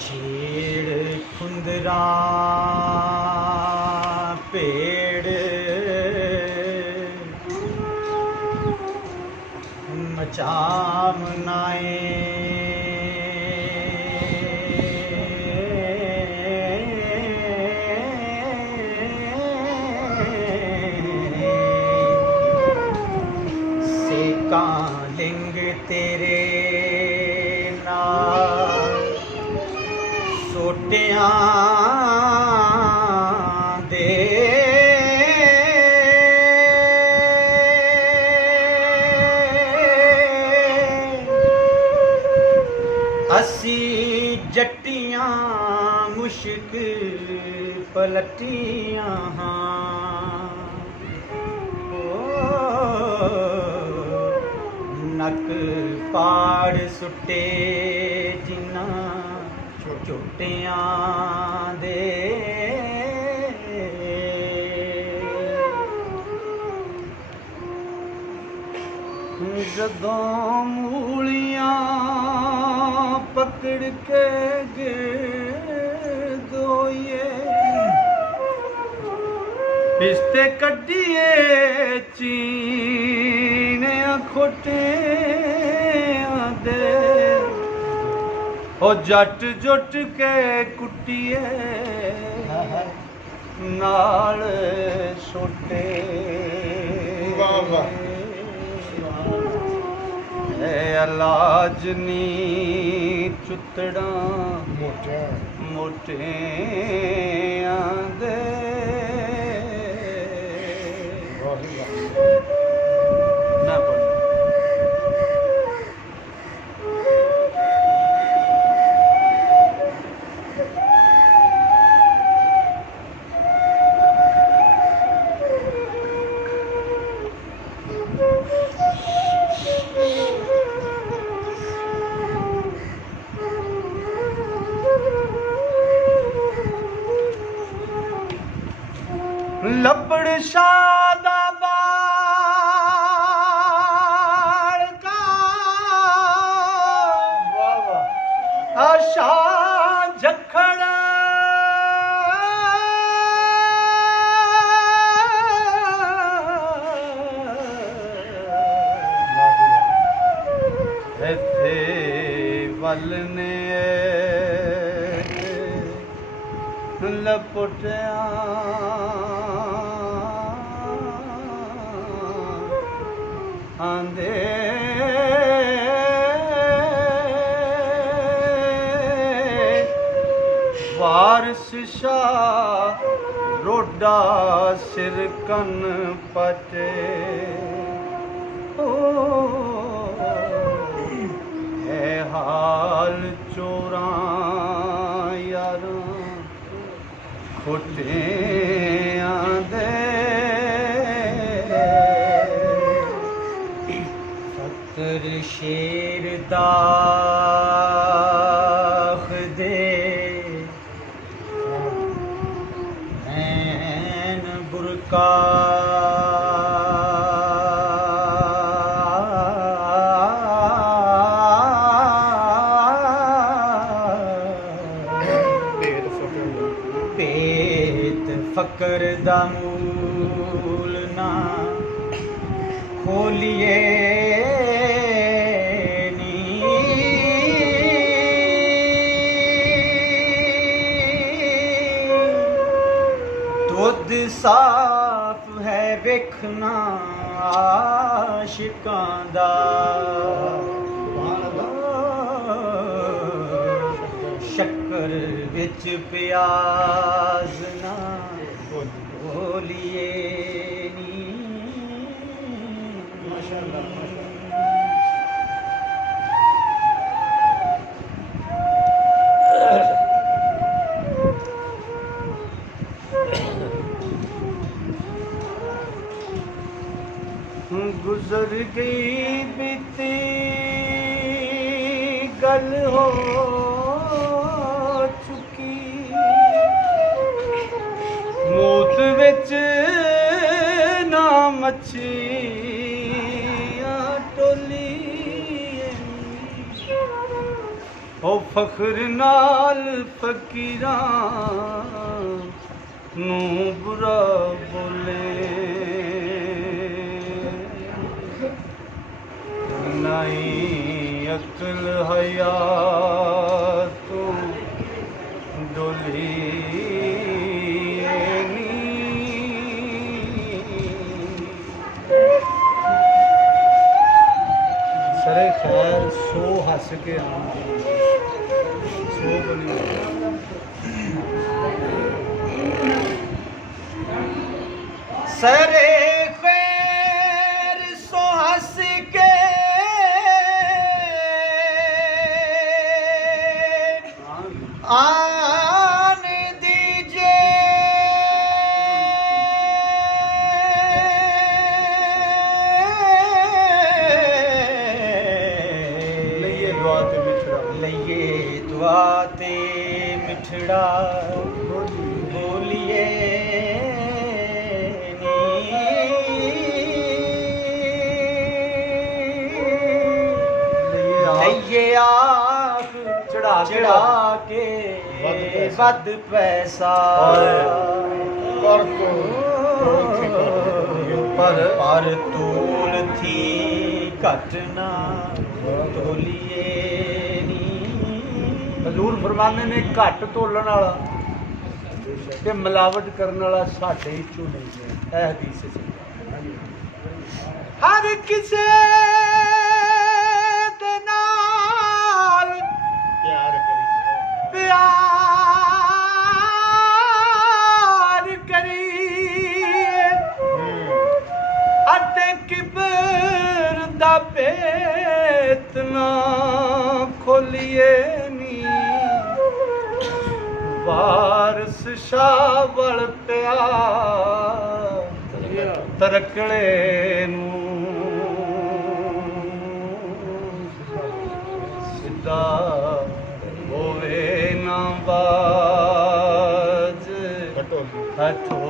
छेड़ खुंदरा पेड़ मचा मनाए सेका लिंग तेरे सोटियां दे असी जट्टियां मुश्क पलटियां नक पाड़ सुटे जिन्ना झुटियां दे जदों मूलियां पकड़ के गिरदोइए पिस्ते कड्डिए चीने खोटे दे ओ जट जुट के कुटिए नाल छोटे अलाजनी चुतड़ा मोटे दे ना पढ़ लबड़ शादा बाल का आशा जखड़ इथे वल ने लपटिया आंदे वारिस शाह रोडा सिर कन पटे है हाल चोरां यारां खोटियां दे शेर दाख दे ऐन बुरका पेत फकर दा मूल ना खोलिए दुध साफ है वेखना आशिकां दा शक्कर विच प्याज ना बोलिए नी माशाअल्लाह गुजर गई बीती गल हो चुकी मौत विच ना मच्छियां टोली ओ फखर नाल फकीरां नू बुरा बोले नहीं अकल हया तू डोली सरे खैर सो हस के सो बनी सरे खैर सो हस के आन दीजे लइए दुआ ते मिठड़ा लइए दुआ ते मिठड़ा बोलिए लइए आख चढ़ा के बद पैसा पर तूल थी घटना तोलिए हजूर फरमाने ने घट तोलन वाला ते मिलावट करने वाला साडे चों नहीं है। ਇਹ ਹਦੀਸ ਹੈ हर किसे दे नाल प्यार करिए अते किबर दा पेत ना खोलिए नी वारस शावल प्यार तरकड़े नू सिद्धा होवे ना बाज हथो